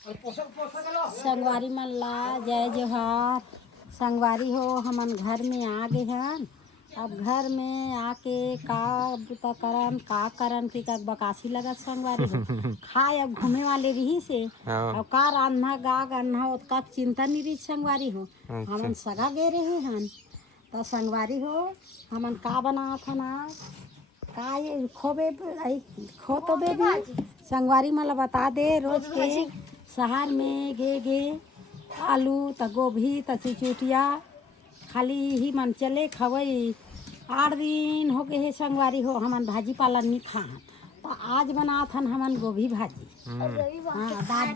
संगवारी मन ला जय जोहार। संगवारी हो हमन घर में आ गए हैं। अब घर में आके का बुता करन का करन की का बकासी लगत संगवारी हो खाए अब घूमे वाले रही से अब का रान्ना गा गन्ना उसका चिंता नहीं रही संगवारी हो हमन सगा गे रहे हैं तो संगवारी हो हमन का बना था ना का ये खोबे खो तो बेबी संगवारी मला बता दे रोज के शहर में गे आलू त गोभी त चिचुटिया खाली ही मन चले खवई 8 दिन हो गए है संगवारी हो हमन भाजी पालन नहीं खा तो आज बनात हन हमन गोभी भाजी।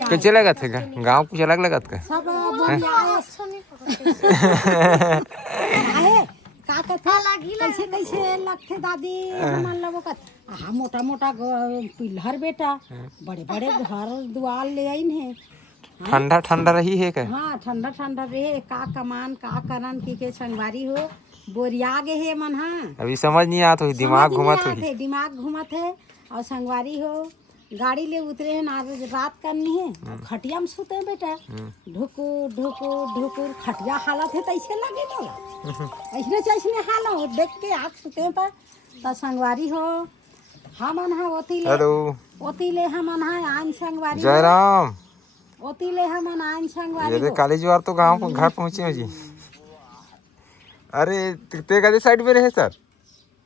कैसे लगत है गाँव कुछ अलग लगत का सब का कैसे कैसे लगते दादी हमन लोगों का मोटा मोटा पिल्हर बेटा बड़े बड़े घर दुआर ले आइन है ठंडा ठंडा रही है क्या? हाँ ठंडा ठंडा रहे का कमान का करन की संगवारी हो बोरिया गे है मन। हाँ अभी समझ नहीं आता दिमाग घुमत है और संगवारी हो गाड़ी ले उतरे हैं ना रात करनी है खटिया में सुते हैं बेटा ढुकुर ढुकुर ढुकुर खटिया हालत है तो ऐसे लगे बोला ऐसने हाल देख के आँख सुते हैं तो संगवारी हो हमन है ओती ले हमन है आन संगवारी जय राम ओती ले हमन आन संगवारी ये काली ज्वार तो गांव को घर पहुंचे हो जी। अरे ते कदे साइड में रहे सर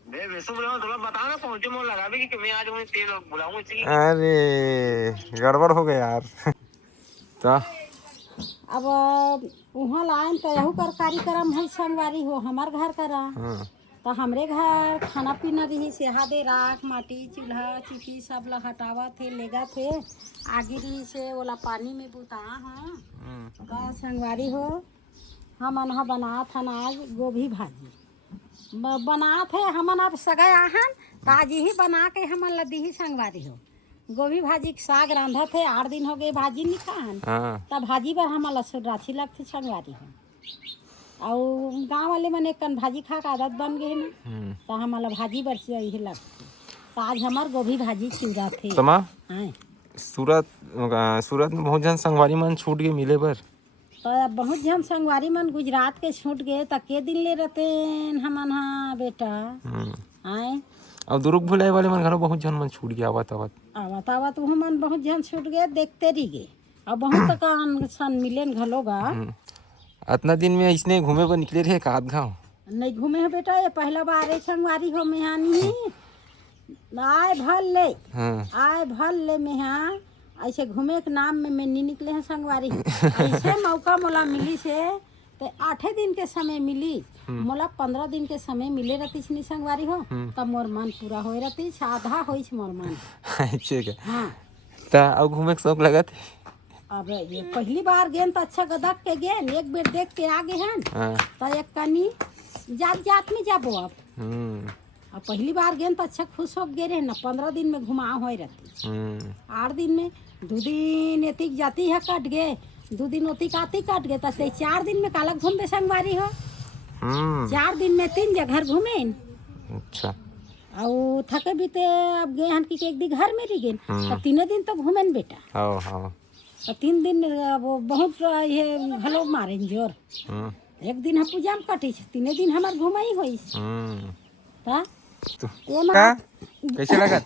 थोड़ा बताओ ना पहुंचे मोल लगा भी कि मैं आज उन्हें तेल बुलाऊं इसी। अरे गड़बड़ हो गया यार तो अब वहाँ लाइन तो यहू कर कार्यक्रम है संगवारी हो हमार घर करा तो हमरे घर खाना पीना रही से दे राख माटी चूल्हा चिपी सब ला हटावा थे लेगा थे आगे रही से ओला पानी में बुता हाँ तो संगवारी हो हमन हा बना था आज गोभी भाजी बना थे हमन अब सगाए आहन ताजी ही बना के हमन लदी ही संगवारी हो गोभी भाजी साग रांधा थे 8 दिन हो गए भाजी नहीं खान तब भाजी पर हमन लसुन राशि लगती संगवारी हो और गाँव वाले मन एक भाजी खा का आदत बन गए ना तो हमारा भाजी बरसी यही लगती तो आज हमार गोभी भाजी चिड़ा थे सूरत में बहुत जन संगवारी मन छूट गए मिले बर तो अब बहुत जन संगवारी मन गुजरात के छूट गए तो के दिन ले रहते हमन हाँ बेटा आए अब दुर्ग भुलाए वाले मन घरों बहुत जन मन छूट गया आवत वो मन बहुत जन छूट गए देखते रह गए अब बहुत तक सन मिलेन घलोगा इतना दिन में इसने घूमे पर निकले रहे का गाँव नहीं घूमे है बेटा ये पहला बार है संगवारी हो मेहानी आए भल ले मेहा ऐसे घूमे के नाम में नहीं निकले हैं संगवारी ऐसे मौका मोला मिली से तो 8 दिन के समय मिली मोला 15 दिन के समय मिले रहती नहीं संगवारी हो तब मोर मन पूरा हो रहती आधा हो मोर मन हाँ तो अब घूमे के शौक लगा थे अब ये पहली बार गेन तो अच्छा गदक के गेन एक बेर देख के आ गए हैं तो एक कनी जात में जाबो अब पहली बार गेन तो अच्छा खुश हो गए रहे ना 15 दिन में घुमा हो रहती 8 दिन में 2 दिन एतिक जाती है कट गए 2 दिन ओतिक आती कट गए तो 4 दिन में काला घूम संगवारी हो 4 दिन में 3 जगह घूमे अच्छा और थके बीते अब गए हन की एक दिन घर में रह गए तो 3 दिन तो घूमे बेटा तो 3 दिन वो बहुत ये घलो मारे जोर एक दिन हम पूजा में कटी 3 दिन हमार घुमाई होई कैसे लगा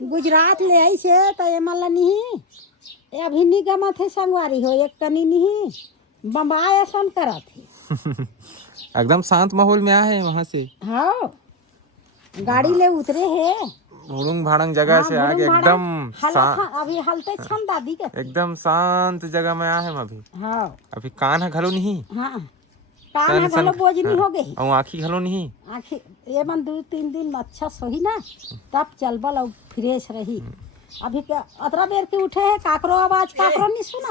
गुजरात ले आई से तो ये माला नहीं ये अभी नहीं गमा थे संगवारी हो एक कनी नहीं बम्बाई ऐसा करा थे एकदम शांत माहौल में आए वहाँ से हाँ गाड़ी ले उतरे है उड़ंग भाड़ंग जगह से आगे एकदम अभी हलते छन दादी के एकदम शांत जगह में आए हम अभी हाँ अभी कान है घलो नहीं हाँ कान है घलो बोझनी हो गई और आँखी घलो नहीं आँखी ये मन 2-3 दिन अच्छा सोही ना तब चलबल और फ्रेश रही अभी के अतरा बेर के उठे है काकरो आवाज काकरो नहीं सुना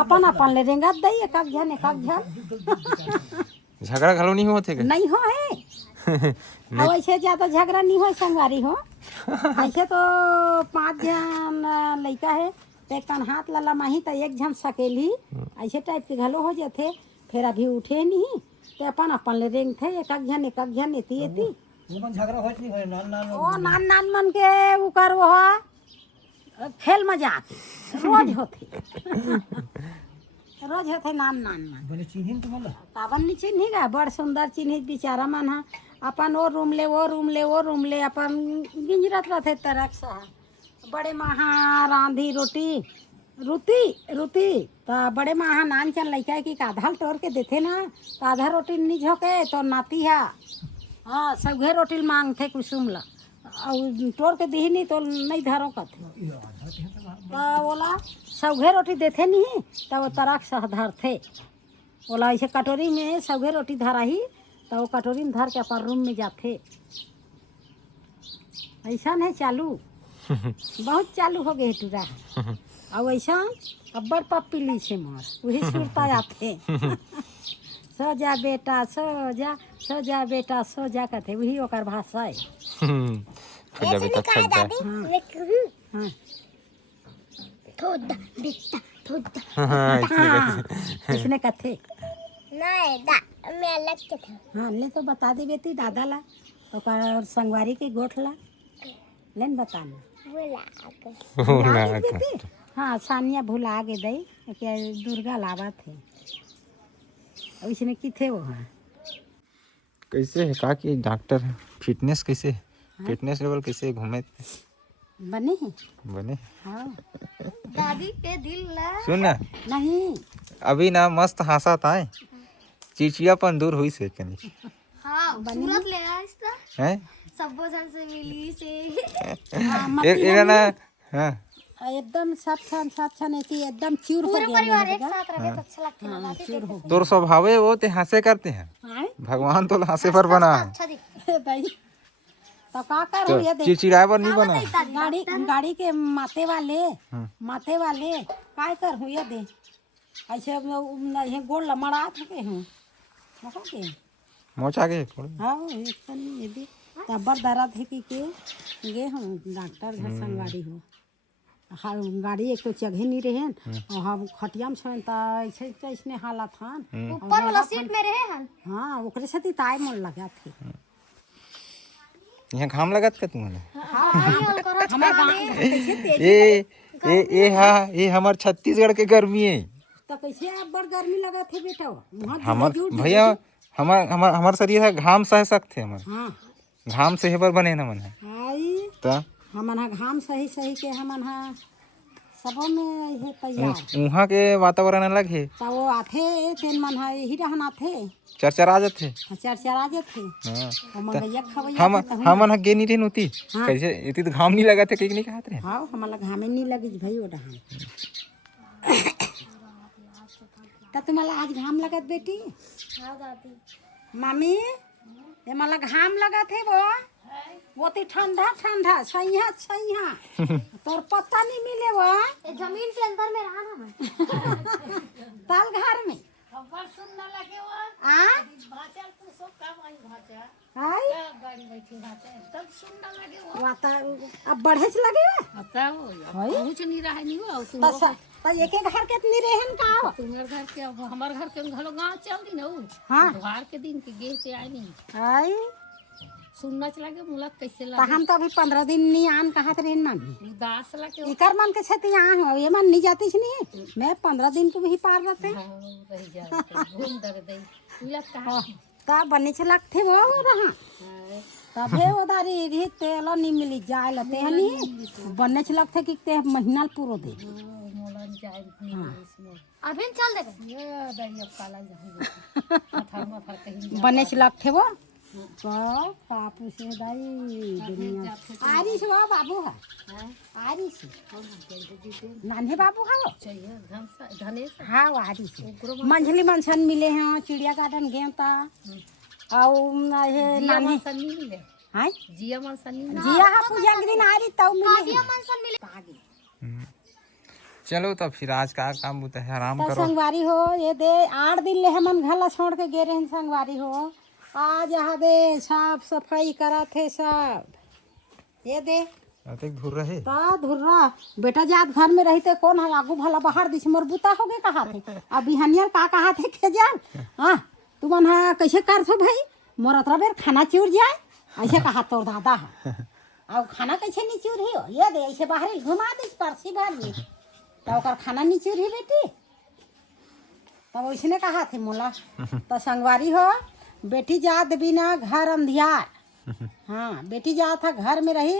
अपन अपन ले रेंगा दई एक झन झगड़ा घलो नहीं होते नहीं हो है ऐसे ज्यादा झगड़ा नहीं हो संगवारी हो ऐसे तो 5 जन लड़का है एक हाथ लला माही तो एक जन सकेली ऐसे टाइप के घलो हो जाते फिर अभी उठे नहीं तो अपन ले रेंग थे एक झन एती झगड़ा होत नहीं नान मन के उकर वो खेल मजाक रोज होते रोज होते नाम नान मन बोले चिन्हिन तुम्हाला पावन नहीं चिन्ही गा बड़ सुंदर चिन्ही बेचारा मन हा अपन वो रूम ले अपन गिंजरत रहते तरक सा बड़े महा रांधी रोटी तो बड़े महा नान चन लइका की आधा तोड़ के देते ना तो आधा रोटी नहीं झोंके तो नाती है हाँ सगे रोटी मांगते कुसुम ला और तोड़ के दी नहीं तो नहीं धरो कथे तो बोला सगे रोटी देते नहीं तो वो तरक सा धरते बोला ऐसे कटोरी में सगे रोटी धरा ही तो वो कटोरी में धर के अपन रूम में जाते ऐसा नहीं चालू बहुत चालू हो गए टूरा और ऐसा अब्बड़ पप्पी ली से मोर वही सुरता जाते सो जा बेटा सो जा बेटा सो जा कहते वही ओकर भाषा है पूजा भी तक चलता है हाँ थोड़ा बेटा थोड़ा हाँ इसने कहते नहीं मैं अलग के था हाँ ले तो बता दे बेटी दादा ला ओकर संगवारी के गोठ ला लेन बताना बोला भुला गए बेटी हाँ सानिया भुला गे दई क्या दुर्गा लावा थे उसने की थे वो हाँ कैसे है का कि डॉक्टर फिटनेस कैसे है? फिटनेस लेवल कैसे घूमे बने हैं बने हाँ दादी के दिल ला सुन ना नहीं अभी ना मस्त हंसा था चिड़चिड़ापन दूर हुई से कहीं हाँ सूरत ले आया इसका हैं सब जन से मिली से हाँ, मत ये ना हाँ एकदम सब छन एकदम चूर हो पूरे गया परिवार एक मेरा। साथ रहे तो अच्छा लगता है हाँ, चूर हो तोर स्वभाव है वो ते हंसे करते हैं आए भगवान तो हंसे पर बना है अच्छा दिखता दई तो का कर तो ये देख चिड़चिड़ाए पर नहीं बना है गाड़ी के माथे वाले काय कर हूँ ये दे ऐसे ये गोड़ लमड़ा थके हूँ के मोचा के थोड़ा हाँ एक तो नहीं ये दे तब्बर दर्द है कि के गे हूँ डॉक्टर घर संगवारी हो हाँ गाड़ी एक तो चढ़े नहीं रहे और हम खटिया में छन तो ऐसे हालत हन ऊपर वाला सीट में रहे हन हाँ ओकरे से ताय मन लगा थे यहाँ घाम लगत का तुम्हारे हमारे गाँव कैसे तेज ये हमार छत्तीसगढ़ के गर्मी है तो कैसे आप बड़ गर्मी लगा थे बेटा वहाँ हमार भैया हमार शरीर है घाम सह सकते हमार हाँ घाम से हेबर बने ना मन है आई तो हमन हा घाम सही के हमन हा सबों में ये तैयार वहाँ के वातावरण अलग है तो वो आथे तेन मन हा यही रहन आथे चरचरा जाते चरचरा जाथे हाँ और मंगैया खवैया हम हा गे नहीं थे नोती हाँ। कैसे इतनी तो घाम नहीं लगा थे कि नहीं कहते रहे हाँ हमारा घामे नहीं लगी भाई वो डहान तो तुम्हारा आज घाम लगत बेटी हाँ दादी मामी ये मला घाम लगा थे वो तो ठंडा सैया तोर पत्ता नहीं मिले वो ये जमीन के अंदर में रहा ना मैं ताल घर में आ आई वाता अब बढ़े से लगे तो एक एक घर के नहीं रहन का तुम्हारे घर के हमारे घर के घलो गाँव चल दी ना हाँ त्योहार के दिन के गे ते आई नहीं आई सुनना चला के मुलाक कैसे तो लगे हम तो अभी 15 दिन नहीं आन कहा थे मामी उदास लगे इकर मन के छती यहाँ हो ये मन नहीं जाती नहीं मैं 15 दिन को भी पार रहते रह जाते घूम दर दे मुलाक कहा तब बने से लगते वो रहा तबे उधारी रही तेल नहीं मिली जाए लते हैं नहीं बनने से लगते कि ते महीना पूरा दे मोलन जाए इसमें अभी चल देगा ये दैया काला जाए माथा माथा कहीं बनने से लगते वो तो कापू से दाई दुनिया आरिस वो बाबू है आरिस नान्हे बाबू है वो चाहिए धनेश हाँ वो आरिस मंझली मनसन मिले हैं चिड़िया गार्डन गए था और ये जिया नान्हे मनसन नहीं मिले हाँ जिया मनसन नहीं मिले जिया हाँ पूजा के दिन आ रही तब मिले मनसन मिले आगे चलो तब फिर आज का काम बुता है आराम तो करो संगवारी हो ये दे 8 दिन ले हमन घला छोड़ के गे रहे संगवारी हो आज यहाँ दे साफ सफाई करा थे सब ये दे अतक धुर रहे ता धुर्रा बेटा जात घर में रहते कौन है आगू भला बाहर दिस मोर बुता हो गए कहा थे अब बिहनियर का कहा थे खेजाल हाँ तुमन हाँ कैसे कर सो भाई मोर अतरा बेर खाना चिउर जाए ऐसे कहा तोर दादा है और खाना कैसे निचुर ही हो ये दे ऐसे बाहर घुमा दे परसी भर में तो ओकर खाना निचुर ही बेटी तब उसने कहा थे मोला तो संगवारी हो बेटी जात बिना घर अंधियार हाँ बेटी जात था घर में रही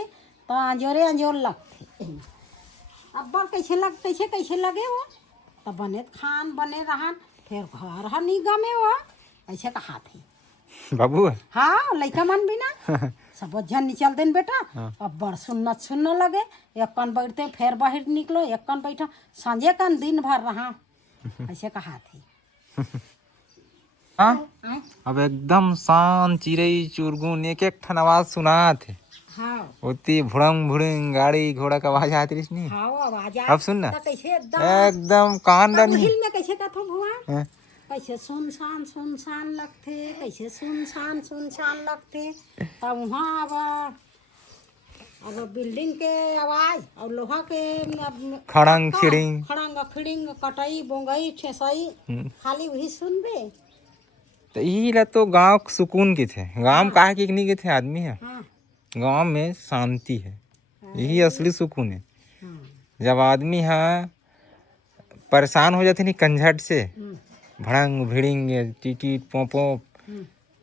तो अंजोरे अंजोर लगते अब कैसे लगे वो तो बने खान बने रहन फिर घर हा नहीं गमे वो ऐसे कहा थे बाबू हाँ लड़का मन भी ना सब जन निचल देन बेटा अब बड़ सुन्न लगे एक कन बैठते फिर बाहर निकलो एक कन बैठो संजय कन दिन भर रहा ऐसे कहा थी हाँ अब एकदम शांत चिड़ई चुरगुन एक एक ठन आवाज सुना थे हाँ उतनी भुड़ंग भुड़ंग गाड़ी घोड़ा का आवाज आती रही नहीं हाँ आवाज अब सुनना कैसे एकदम कान रही हिल में कैसे कथो भुआ हाँ। कैसे सुनसान लगते कैसे सुनसान लगते तब वहाँ अब बिल्डिंग के आवाज और लोहा के खड़ंग खिड़िंग खड़ंग कटई बोंगई ठेसई खाली वही सुनबे तो यही ला तो गांव सुकून के थे गांव कहा कि नहीं के थे आदमी है हाँ गांव में शांति है यही असली सुकून है हाँ जब आदमी है परेशान हो जाते नहीं कंझट से भड़ंग भिड़िंग टीटी पोपो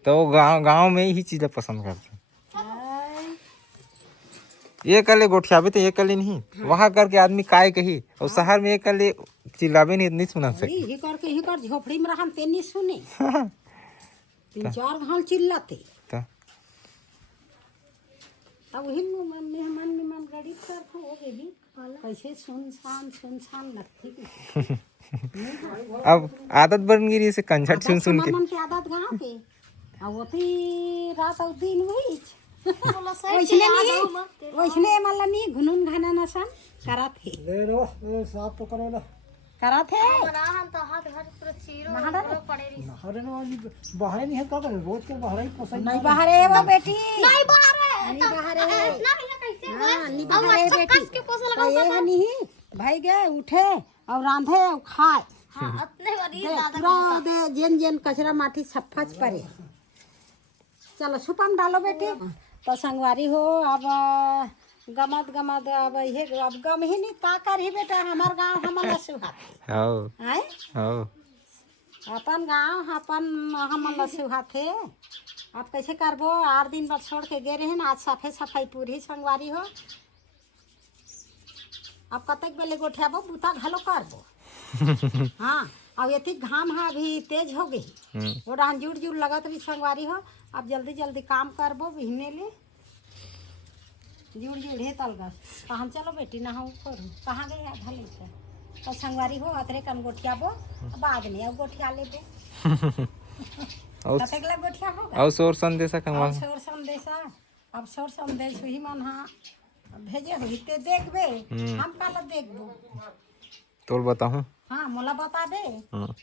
तो गांव में यही चीज़ें पसंद करते ये कले गोठियाबे तो ये कले नहीं वहाँ करके आदमी काय कही और शहर में ये कले चिल्लाबे नहीं सुना सके ही कर झोपड़ी में रहन ते नहीं सुने 3-4 घाल चिल्लाते तो तब वही मेहमान गाड़ी कर हो गई कैसे सुनसान लगती अब आदत बन गई इसे कंझट सुन के मन के आदत गाँव के अब होती रात और दिन वही वैसने मला नहीं घुनून घाना नसन करा थे ले लो साफ तो करो ना करा थे हम तो हाथ घर पूरा चीरो पूरा पड़े रही अरे ना बाहर नहीं है का करे रोज के बाहर ही पसंद नहीं बाहर है वो बेटी नहीं बाहर है नहीं बाहर है इतना भी कैसे हुआ हाँ नहीं बाहर है बेटी कस के पोसा तो ये नहीं भाई गए उठे और रांधे और खाए हां इतने बड़ी दे, दादा पूरा दे जेन कचरा माटी सफाच परे चलो छुपम डालो बेटी तो संगवारी हो अब गमत अब ये अब गम ही नहीं का कर ही बेटा हमार गांव हमला सुहाते हो हैं हो अपन गांव अपन हमला सुहाते अब कैसे करबो 8 दिन बाद छोड़ के गए रहे ना आज सफाई पूरी संगवारी हो अब कतक बेले गोठियाबो बुता घलो करबो हाँ अब ये घाम है अभी तेज हो गई वो जुड़ लगत भी संगवारी हो अब जल्दी काम करबो बिहने ले जुड़ है तलगस कहाँ चलो बेटी ना हो करूँ कहाँ गए आधा लेकर तो संगवारी हो अतरे कन गोठियाबो बाद में अब गोठिया लेबे कतक लग गोठिया होगा और शोर संदेशा कमा शोर संदेश ही मन हाँ भेजे हुई ते देखबे हम काला देखबो तोल बताऊं हाँ मोला बता दे हाँ